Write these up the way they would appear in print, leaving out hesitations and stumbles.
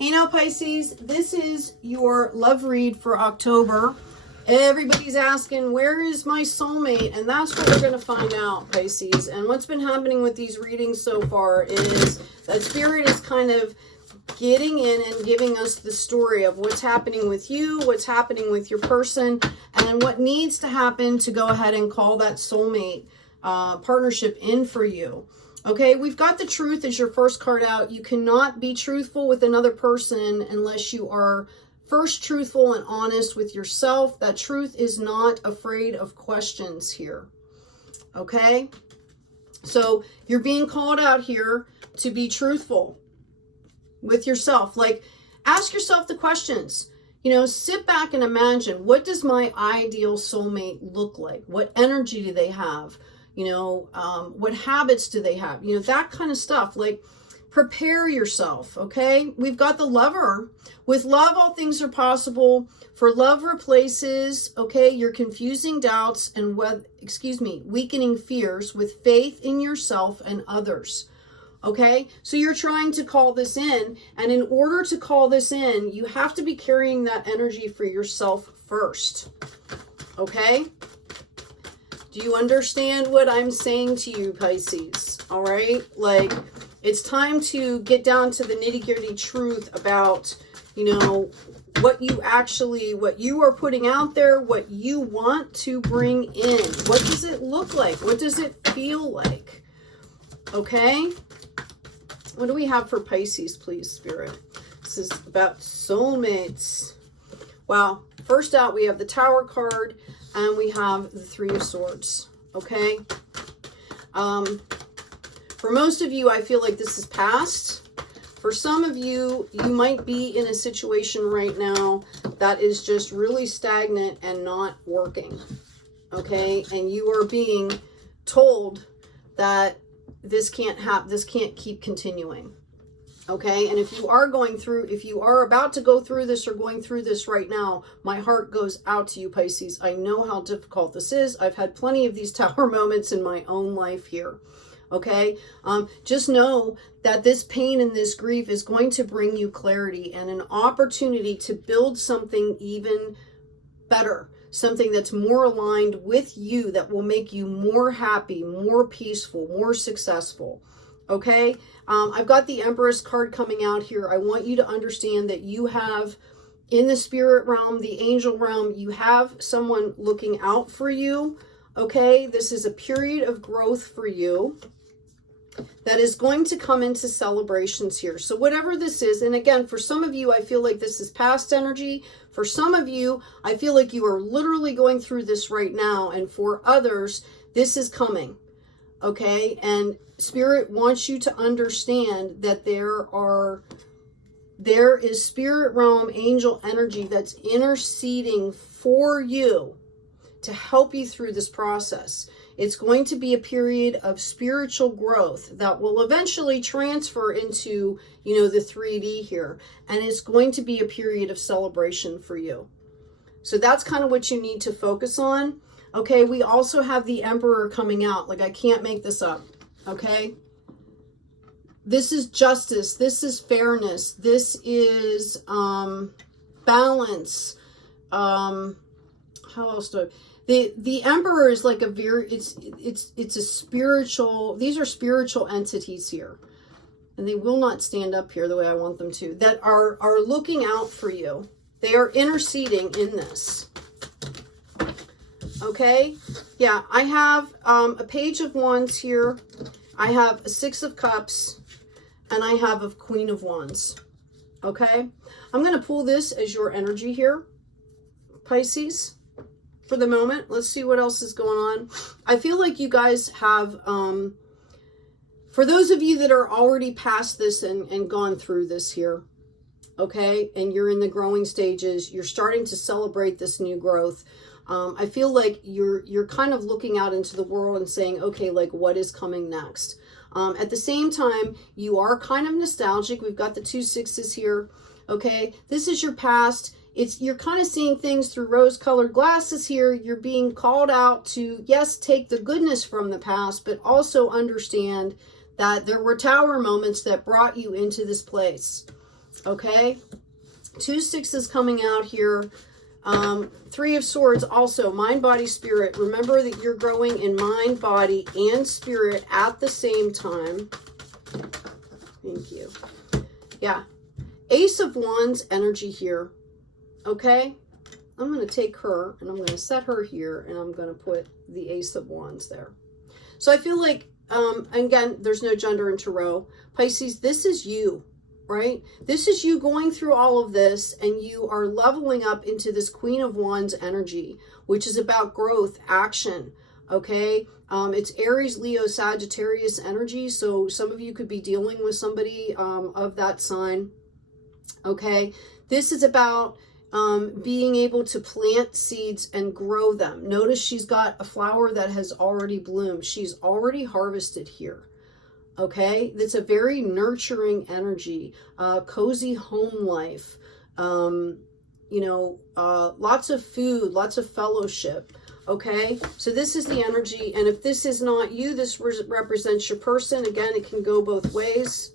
Hey now, Pisces, this is your love read for October. Everybody's asking, where is my soulmate? And that's what we're going to find out, Pisces. And what's been happening with these readings so far is that Spirit is kind of getting in and giving us the story of what's happening with you, what's happening with your person, and what needs to happen to go ahead and call that soulmate partnership in for you. Okay, we've got the truth as your first card out. You cannot be truthful with another person unless you are first truthful and honest with yourself. That truth is not afraid of questions here. Okay, so you're being called out here to be truthful with yourself. Like, ask yourself the questions. You know, sit back and imagine, what does my ideal soulmate look like? What energy do they have? You know, what habits do they have? You know, that kind of stuff. Like, prepare yourself, okay? We've got the Lover. With love, all things are possible. For love replaces, okay, your confusing doubts and, weakening fears with faith in yourself and others, okay? So you're trying to call this in, and in order to call this in, you have to be carrying that energy for yourself first, okay? Do you understand what I'm saying to you, Pisces? All right? Like, it's time to get down to the nitty-gritty truth about, you know, what you are putting out there, what you want to bring in. What does it look like? What does it feel like? Okay? What do we have for Pisces, please, Spirit? This is about soulmates. Wow. First out, we have the Tower card. And we have the Three of Swords, okay? For most of you, I feel like this is past. For some of you, you might be in a situation right now that is just really stagnant and not working, okay? And you are being told that this can't happen, this can't keep continuing. Okay, and if you are about to go through this or going through this right now, my heart goes out to you, Pisces. I know how difficult this is. I've had plenty of these Tower moments in my own life here. Okay, just know that this pain and this grief is going to bring you clarity and an opportunity to build something even better, something that's more aligned with you, that will make you more happy, more peaceful, more successful. Okay, I've got the Empress card coming out here. I want you to understand that you have, in the spirit realm, the angel realm, you have someone looking out for you. Okay, this is a period of growth for you that is going to come into celebrations here. So whatever this is, and again, for some of you, I feel like this is past energy. For some of you, I feel like you are literally going through this right now. And for others, this is coming. Okay, and Spirit wants you to understand that there is spirit realm angel energy that's interceding for you to help you through this process. It's going to be a period of spiritual growth that will eventually transfer into, you know, the 3D here. And it's going to be a period of celebration for you. So that's kind of what you need to focus on. Okay, we also have the Emperor coming out. Like, I can't make this up. Okay, this is justice, this is fairness, this is balance. How else do the Emperor is like a very, it's a spiritual, these are spiritual entities here, and they will not stand up here the way I want them to, that are looking out for you. They are interceding in this. Okay, yeah, I have a Page of Wands here. I have a Six of Cups, and I have a Queen of Wands. Okay, I'm going to pull this as your energy here, Pisces, for the moment. Let's see what else is going on. I feel like you guys have, for those of you that are already past this and gone through this here, okay, and you're in the growing stages, you're starting to celebrate this new growth. I feel like you're kind of looking out into the world and saying, okay, like, what is coming next? At the same time, you are kind of nostalgic. We've got the 2 sixes here. Okay, this is your past. You're kind of seeing things through rose-colored glasses here. You're being called out to, yes, take the goodness from the past, but also understand that there were Tower moments that brought you into this place. Okay, 2 sixes coming out here. 3 of Swords also, mind, body, spirit. Remember that you're growing in mind, body, and spirit at the same time. Thank you. Yeah. Ace of Wands energy here. Okay. I'm going to take her and I'm going to set her here and I'm going to put the Ace of Wands there. So I feel like, again, there's no gender in tarot. Pisces, this is you. Right? This is you going through all of this and you are leveling up into this Queen of Wands energy, which is about growth, action. Okay. It's Aries, Leo, Sagittarius energy. So some of you could be dealing with somebody of that sign. Okay. This is about being able to plant seeds and grow them. Notice she's got a flower that has already bloomed. She's already harvested here. Okay, that's a very nurturing energy, cozy home life, you know, lots of food, lots of fellowship. Okay, so this is the energy. And if this is not you, this represents your person. Again, it can go both ways.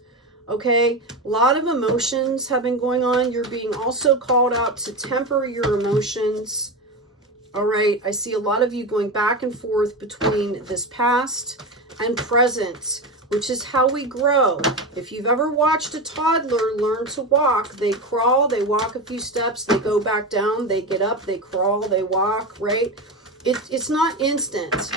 Okay, a lot of emotions have been going on. You're being also called out to temper your emotions. All right, I see a lot of you going back and forth between this past and present, which is how we grow. If you've ever watched a toddler learn to walk, they crawl, they walk a few steps, they go back down, they get up, they crawl, they walk, right? It's not instant.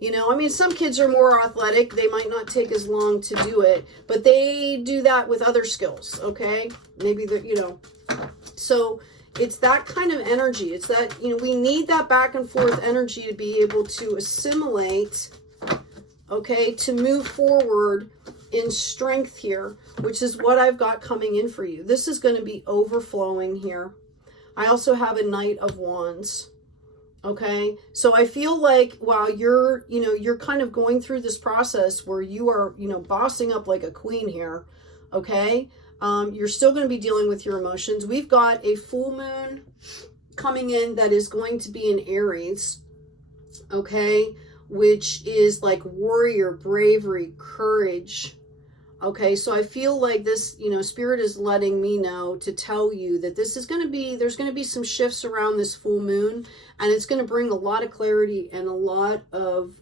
You know, I mean, some kids are more athletic. They might not take as long to do it, but they do that with other skills, okay? Maybe they're, you know. So it's that kind of energy. It's that, you know, we need that back and forth energy to be able to assimilate, okay, to move forward in strength here, which is what I've got coming in for you. This is going to be overflowing here. I also have a Knight of Wands. Okay, so I feel like while you're, you know, you're kind of going through this process where you are, you know, bossing up like a queen here. Okay, you're still going to be dealing with your emotions. We've got a full moon coming in that is going to be in Aries. Okay, which is like warrior, bravery, courage. Okay, so I feel like this, you know, Spirit is letting me know to tell you that this is going to be, there's going to be some shifts around this full moon, and it's going to bring a lot of clarity and a lot of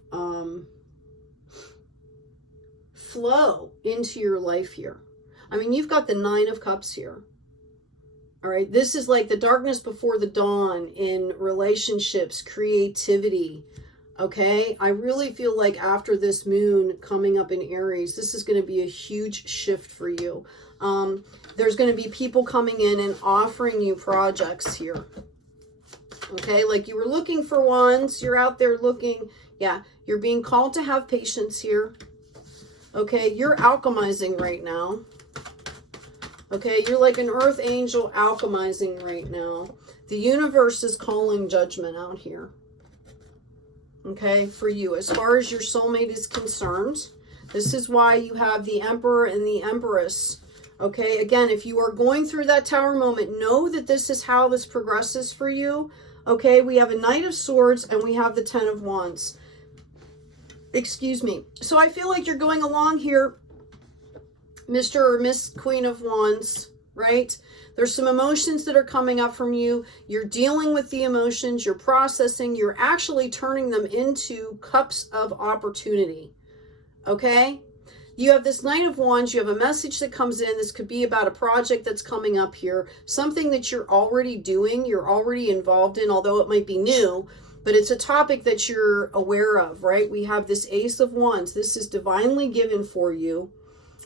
flow into your life here. I mean, you've got the 9 of Cups here. All right, this is like the darkness before the dawn in relationships, creativity. Okay, I really feel like after this moon coming up in Aries, this is going to be a huge shift for you. There's going to be people coming in and offering you projects here. Okay, like you were looking for ones, you're out there looking. Yeah, you're being called to have patience here. Okay, you're alchemizing right now. Okay, you're like an earth angel alchemizing right now. The universe is calling judgment out here. Okay, for you, as far as your soulmate is concerned, this is why you have the Emperor and the Empress. Okay, again, if you are going through that Tower moment, know that this is how this progresses for you. Okay, we have a Knight of Swords and we have the 10 of Wands. Excuse me. So I feel like you're going along here, Mr. or Miss Queen of Wands, right? There's some emotions that are coming up from you. You're dealing with the emotions, you're processing, you're actually turning them into cups of opportunity. Okay? You have this Knight of Wands, you have a message that comes in. This could be about a project that's coming up here, something that you're already doing, you're already involved in, although it might be new, but it's a topic that you're aware of, right? We have this Ace of Wands. This is divinely given for you,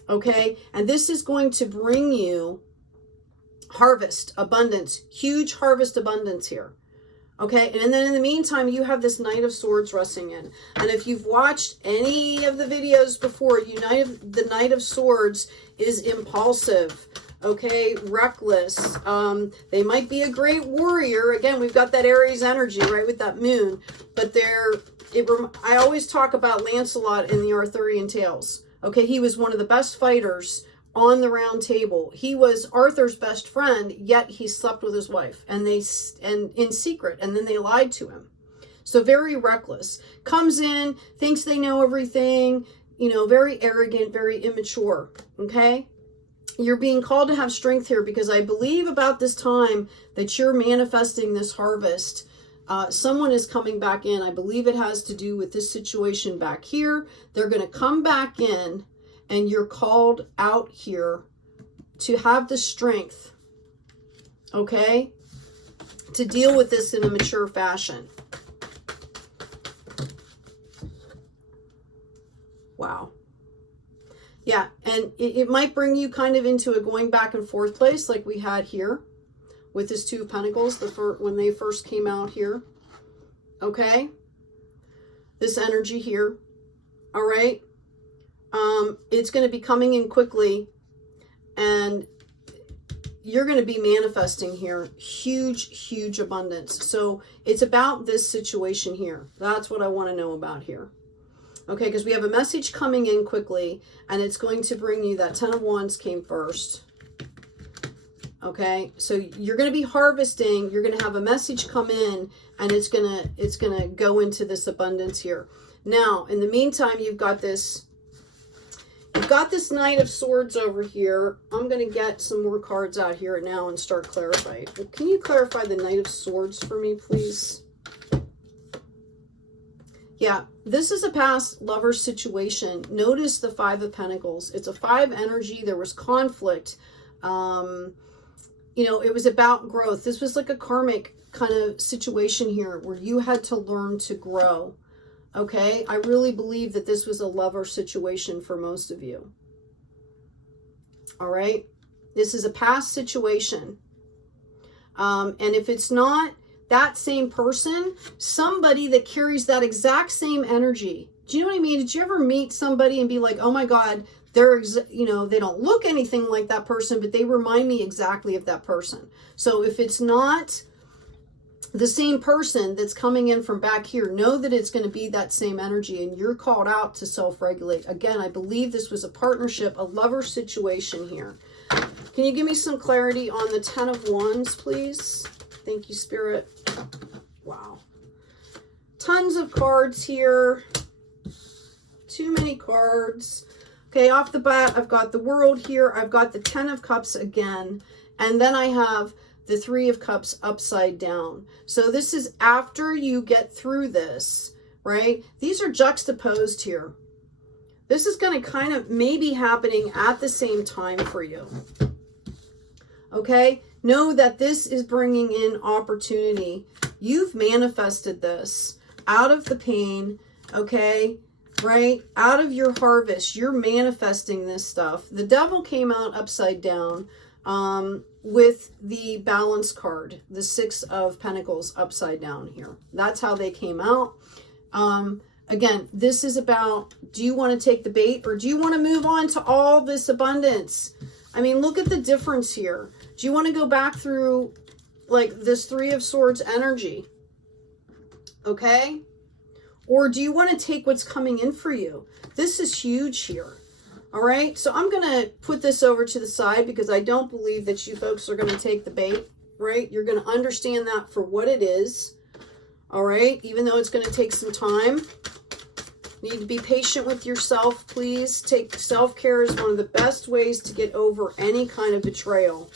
okay? And this is going to bring you harvest, abundance, huge harvest abundance here. Okay, and then in the meantime, you have this Knight of Swords resting in. And if you've watched any of the videos before, the Knight of Swords is impulsive, okay, reckless. They might be a great warrior. Again, we've got that Aries energy, right, with that moon. But I always talk about Lancelot in the Arthurian tales. Okay, he was one of the best fighters on the round table. He was Arthur's best friend, yet he slept with his wife and in secret, and then they lied to him. So very reckless. Comes in, thinks they know everything, you know, very arrogant, very immature. Okay? You're being called to have strength here, because I believe about this time that you're manifesting this harvest. Someone is coming back in. I believe it has to do with this situation back here. They're going to come back in, and you're called out here to have the strength, okay, to deal with this in a mature fashion. Wow. Yeah, and it might bring you kind of into a going back and forth place like we had here with this Two of Pentacles when they first came out here. Okay? This energy here. All right? It's going to be coming in quickly, and you're going to be manifesting here huge, huge abundance. So it's about this situation here. That's what I want to know about here. Okay, because we have a message coming in quickly, and it's going to bring you that Ten of Wands came first. Okay, so you're going to be harvesting. You're going to have a message come in, and it's gonna go into this abundance here. Now, in the meantime, you've got this Knight of Swords over here. I'm going to get some more cards out here now and start clarifying. Can you clarify the Knight of Swords for me, please? Yeah, this is a past lover situation. Notice the Five of Pentacles. It's a 5 energy. There was conflict. You know, it was about growth. This was like a karmic kind of situation here where you had to learn to grow. Okay, I really believe that this was a lover situation for most of you. All right, this is a past situation. And if it's not that same person, somebody that carries that exact same energy. Do you know what I mean? Did you ever meet somebody and be like, oh my God, they're, you know, they don't look anything like that person, but they remind me exactly of that person. So if it's not the same person that's coming in from back here, know that it's going to be that same energy, and you're called out to self-regulate. Again, I believe this was a partnership, a lover situation here. Can you give me some clarity on the Ten of Wands, please? Thank you, Spirit. Wow. Tons of cards here. Too many cards. Okay, off the bat, I've got the World here. I've got the Ten of Cups again. And then I have the Three of Cups upside down. So this is after you get through this, right? These are juxtaposed here. This is going to kind of maybe happening at the same time for you. Okay? Know that this is bringing in opportunity. You've manifested this out of the pain, okay? Right? Out of your harvest, you're manifesting this stuff. The Devil came out upside down with the Balance card, the Six of Pentacles upside down here. That's how they came out. Again, this is about, do you want to take the bait, or do you want to move on to all this abundance? I mean, look at the difference here. Do you want to go back through like this Three of Swords energy? Okay? Or do you want to take what's coming in for you? This is huge here. All right? So I'm going to put this over to the side because I don't believe that you folks are going to take the bait, right? You're going to understand that for what it is. All right? Even though it's going to take some time. You need to be patient with yourself, please. Self-care is one of the best ways to get over any kind of betrayal.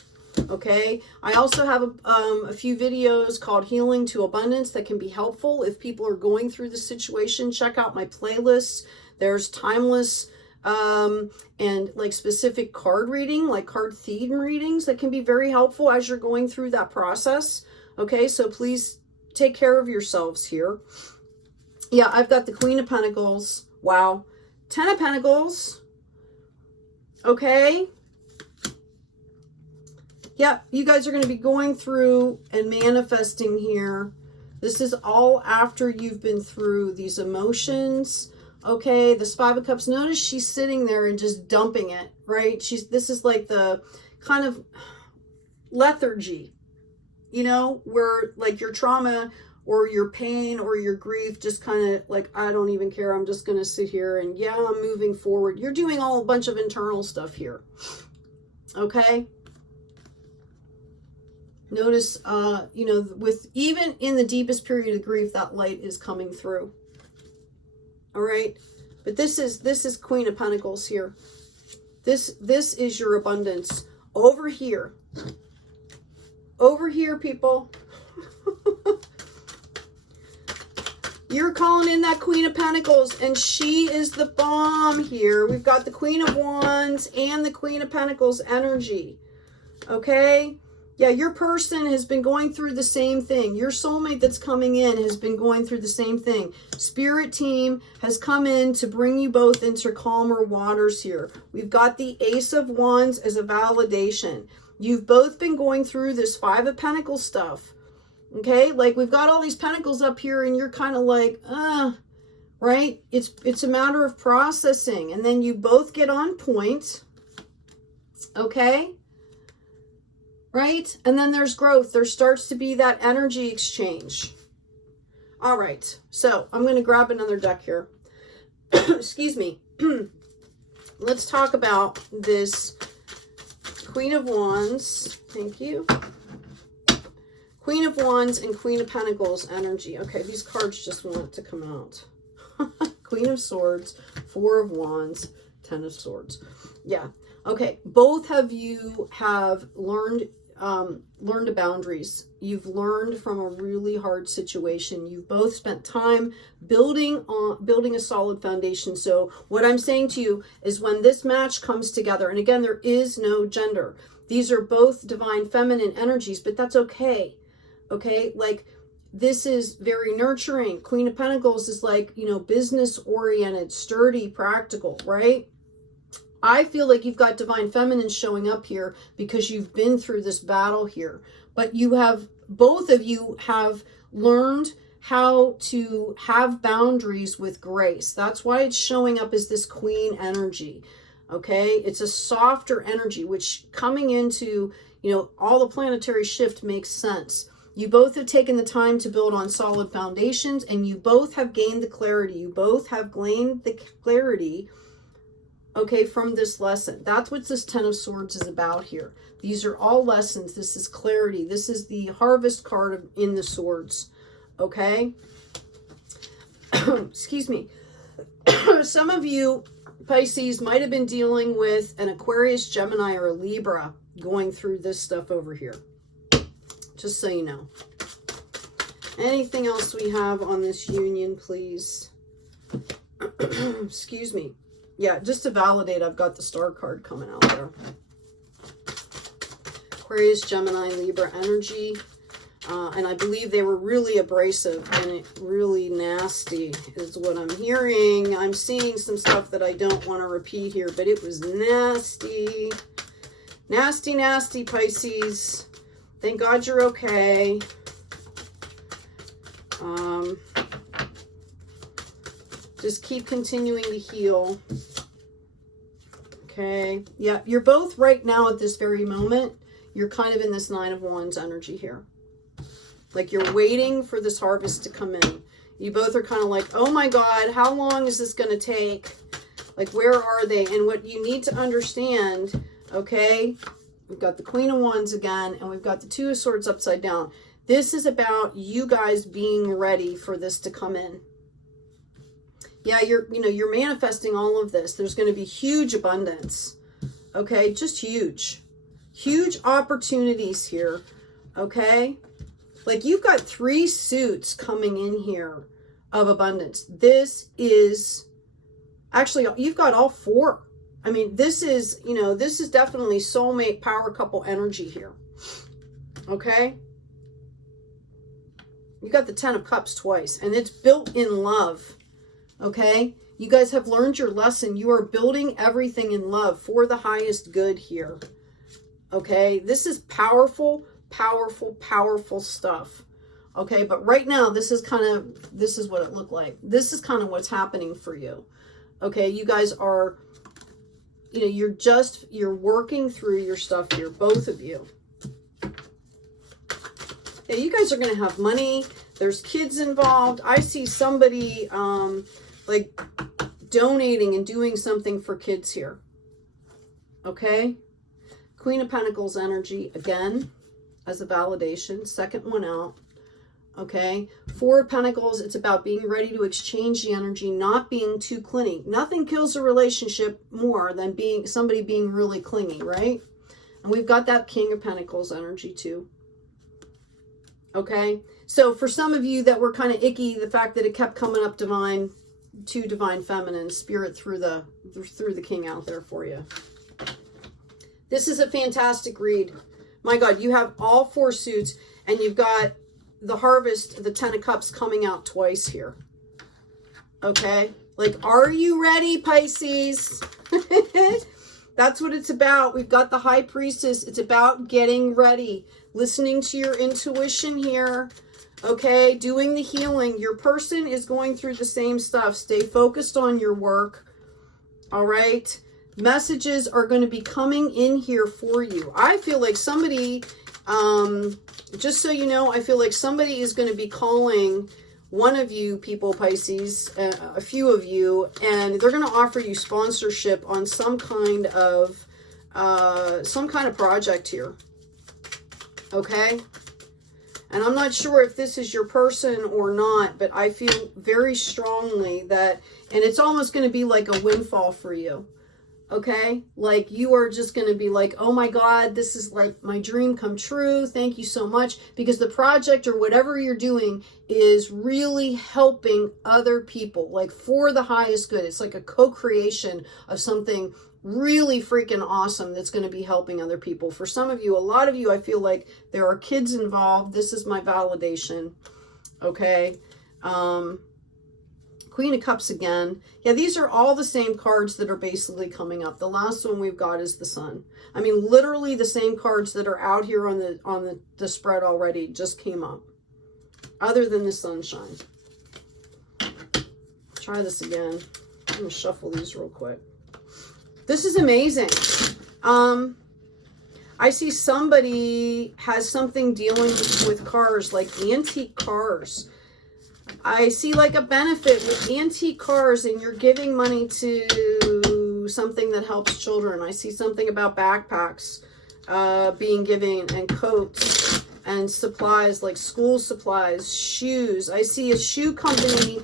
Okay, I also have a few videos called Healing to Abundance that can be helpful if people are going through the situation. Check out my playlists. There's timeless and like specific card reading, like card theme readings that can be very helpful as you're going through that process. Okay, so please take care of yourselves here. Yeah, I've got the Queen of Pentacles. Wow. 10 of Pentacles. Okay. Yeah, you guys are going to be going through and manifesting here. This is all after you've been through these emotions. Okay, this Five of Cups. Notice she's sitting there and just dumping it, right? This is like the kind of lethargy, you know, where like your trauma or your pain or your grief just kind of like, I don't even care. I'm just going to sit here and yeah, I'm moving forward. You're doing a bunch of internal stuff here. Okay. Notice, you know, with even in the deepest period of grief, that light is coming through. All right. But this is Queen of Pentacles here. This is your abundance over here. Over here, people. You're calling in that Queen of Pentacles, and she is the bomb here. We've got the Queen of Wands and the Queen of Pentacles energy. Okay? Yeah, your person has been going through the same thing. Your soulmate that's coming in has been going through the same thing. Spirit team has come in to bring you both into calmer waters here. We've got the Ace of Wands as a validation. You've both been going through this Five of Pentacles stuff. Okay? Like, we've got all these pentacles up here, and you're kind of like, right? It's a matter of processing. And then you both get on point. Okay? Right? And then there's growth. There starts to be that energy exchange. All right. So I'm going to grab another deck here. Excuse me. Let's talk about this Queen of Wands. Thank you. Queen of Wands and Queen of Pentacles energy. Okay, these cards just want to come out. Queen of Swords, Four of Wands, Ten of Swords. Yeah. Okay. Both of you have learned boundaries. You've learned from a really hard situation. You've both spent time building a solid foundation. So what I'm saying to you is, when this match comes together, and again, there is no gender. These are both divine feminine energies, but that's okay. Okay? Like, this is very nurturing. Queen of Pentacles is like, you know, business oriented, sturdy, practical, right? I feel like you've got divine feminine showing up here because you've been through this battle here. But you have, both of you have learned how to have boundaries with grace. That's why it's showing up as this queen energy. Okay? It's a softer energy, which coming into, you know, all the planetary shift makes sense. You both have taken the time to build on solid foundations, and you both have gained the clarity. You both have gained the clarity, okay, from this lesson. That's what this Ten of Swords is about here. These are all lessons. This is clarity. This is the Harvest card in the Swords. Okay? Excuse me. Some of you, Pisces, might have been dealing with an Aquarius, Gemini, or a Libra going through this stuff over here. Just so you know. Anything else we have on this union, please? Excuse me. Yeah, just to validate, I've got the Star card coming out there. Aquarius, Gemini, Libra energy. And I believe they were really abrasive and really nasty is what I'm hearing. I'm seeing some stuff that I don't want to repeat here, but it was nasty. Nasty, nasty, Pisces. Thank God you're okay. Just keep continuing to heal. Okay. Yeah, you're both right now at this very moment. You're kind of in this Nine of Wands energy here. Like, you're waiting for this harvest to come in. You both are kind of like, oh my God, how long is this going to take? Like, where are they? And what you need to understand, okay, we've got the Queen of Wands again, and we've got the Two of Swords upside down. This is about you guys being ready for this to come in. Yeah, you're manifesting all of this. There's going to be huge abundance. Okay, just huge. Huge opportunities here. Okay? Like, you've got 3 suits coming in here of abundance. This is, actually, you've got all 4. I mean, this is, this is definitely soulmate power couple energy here. Okay? You got the Ten of Cups twice, and it's built in love. Okay? You guys have learned your lesson. You are building everything in love for the highest good here. Okay? This is powerful, powerful, powerful stuff. Okay? But right now, this is what it looked like. This is kind of what's happening for you. Okay? You guys are, you're working through your stuff here, both of you. Yeah, you guys are going to have money. There's kids involved. I see somebody like donating and doing something for kids here. Okay? Queen of Pentacles energy again as a validation. Second one out. Okay, Four of Pentacles, it's about being ready to exchange the energy, not being too clingy. Nothing kills a relationship more than somebody being really clingy, right? And we've got that King of Pentacles energy too. Okay, so for some of you that were kind of icky, the fact that it kept coming up divine feminine, spirit threw the king out there for you. This is a fantastic read. My God, you have all four suits, and you've got the harvest, the 10 of Cups coming out twice here. Okay, like, are you ready, Pisces? That's what it's about. We've got the High Priestess. It's about getting ready, listening to your intuition here. Okay, doing the healing. Your person is going through the same stuff. Stay focused on your work. All right, messages are going to be coming in here for you. I feel like somebody, just so you know, I feel like somebody is going to be calling one of you people, Pisces, a few of you, and they're going to offer you sponsorship on some kind of project here. Okay, and I'm not sure if this is your person or not, but I feel very strongly that, and it's almost going to be like a windfall for you. Okay, like you are just going to be like, oh my God, this is like my dream come true. Thank you so much. Because the project or whatever you're doing is really helping other people, like for the highest good. It's like a co-creation of something really freaking awesome that's going to be helping other people. For some of you, a lot of you, I feel like there are kids involved. This is my validation. Okay. Queen of Cups again. Yeah, these are all the same cards that are basically coming up. The last one we've got is the Sun. I mean, literally the same cards that are out here on the spread already just came up. Other than the Sunshine. Try this again. I'm going to shuffle these real quick. This is amazing. I see somebody has something dealing with cars, like antique cars. I see like a benefit with antique cars, and you're giving money to something that helps children. I see something about backpacks being given, and coats and supplies like school supplies, shoes. I see a shoe company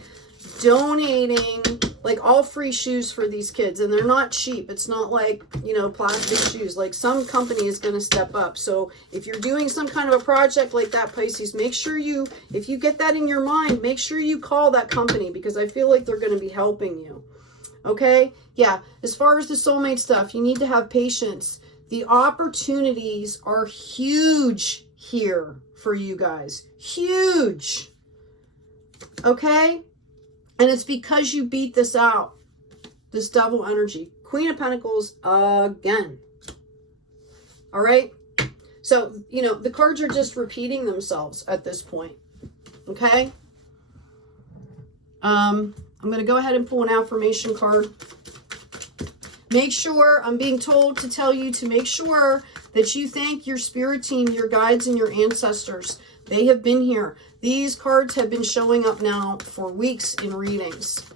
donating like all free shoes for these kids, and they're not cheap. It's not like, you know, plastic shoes. Like some company is going to step up. So if you're doing some kind of a project like that, Pisces, make sure you, if you get that in your mind, make sure you call that company, because I feel like they're going to be helping you. Okay, yeah, as far as the soulmate stuff, you need to have patience. The opportunities are huge here for you guys. Huge. Okay, and it's because you beat this out, this Devil energy. Queen of Pentacles again. All right. So, you know, the cards are just repeating themselves at this point. Okay. I'm going to go ahead and pull an affirmation card. Make sure, I'm being told to tell you to make sure that you thank your spirit team, your guides, and your ancestors. They have been here. These cards have been showing up now for weeks in readings.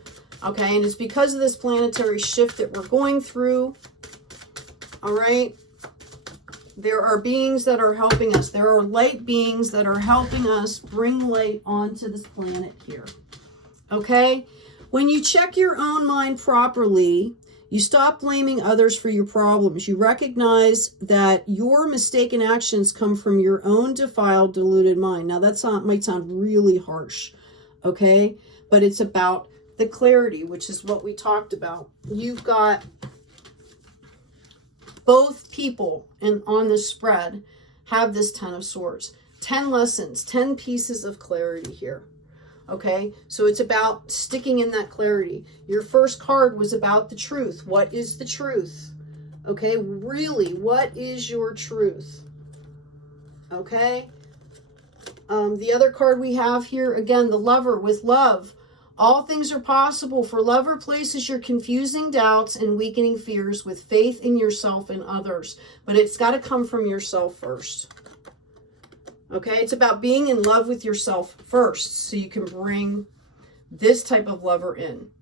Okay, and it's because of this planetary shift that we're going through. All right. There are beings that are helping us. There are light beings that are helping us bring light onto this planet here. Okay? When you check your own mind properly, you stop blaming others for your problems. You recognize that your mistaken actions come from your own defiled, deluded mind. Now, that might sound really harsh, okay? But it's about the clarity, which is what we talked about. You've got both people on the spread have this 10 of Swords. 10 lessons, 10 pieces of clarity here. Okay, so it's about sticking in that clarity. Your first card was about the truth. What is the truth? Okay, really, what is your truth? Okay, the other card we have here, again, the Lover with love. All things are possible. For Lover places your confusing doubts and weakening fears with faith in yourself and others. But it's got to come from yourself first. Okay, it's about being in love with yourself first so you can bring this type of lover in.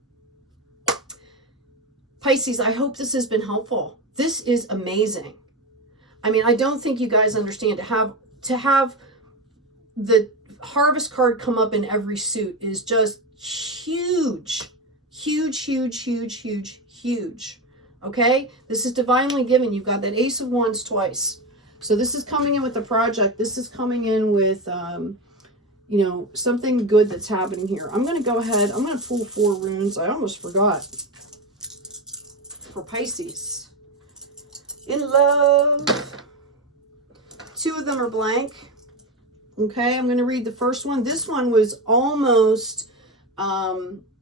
Pisces, I hope this has been helpful. This is amazing. I mean, I don't think you guys understand to have the Harvest card come up in every suit is just huge. Huge, huge, huge, huge, huge. Okay? This is divinely given. You've got that Ace of Wands twice. So this is coming in with the project. This is coming in with, you know, something good that's happening here. I'm going to go ahead. I'm going to pull 4 runes. I almost forgot. For Pisces. In love. 2 of them are blank. Okay, I'm going to read the first one. This one was almost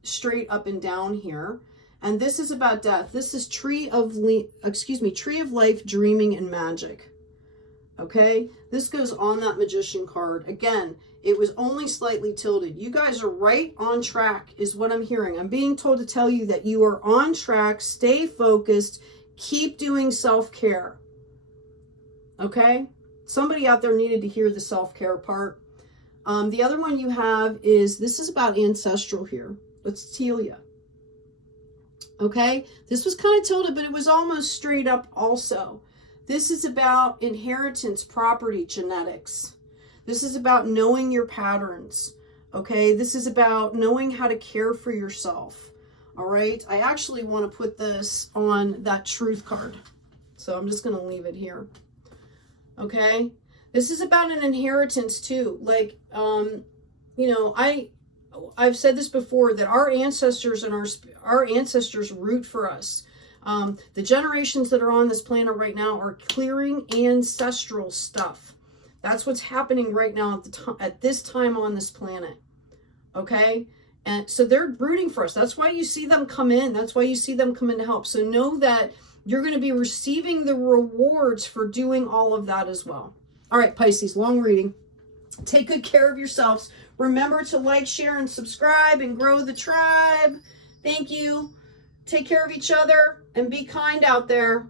straight up and down here. And this is about death. This is Tree of Life, Dreaming, and Magic. Okay, this goes on that Magician card. Again, it was only slightly tilted. You guys are right on track is what I'm hearing. I'm being told to tell you that you are on track. Stay focused. Keep doing self-care. Okay, somebody out there needed to hear the self-care part. The other one you have is, this is about ancestral here. Let's tell you. Okay, this was kind of tilted, but it was almost straight up also. This is about inheritance, property, genetics. This is about knowing your patterns. Okay, this is about knowing how to care for yourself. All right, I actually want to put this on that truth card. So I'm just going to leave it here. Okay, this is about an inheritance too. Like, you know, I've said this before, that our ancestors and our ancestors root for us. The generations that are on this planet right now are clearing ancestral stuff. That's what's happening right now at this time on this planet. Okay? And so they're rooting for us. That's why you see them come in. That's why you see them come in to help. So know that you're going to be receiving the rewards for doing all of that as well. All right, Pisces, long reading. Take good care of yourselves. Remember to like, share, and subscribe and grow the tribe. Thank you. Take care of each other and be kind out there.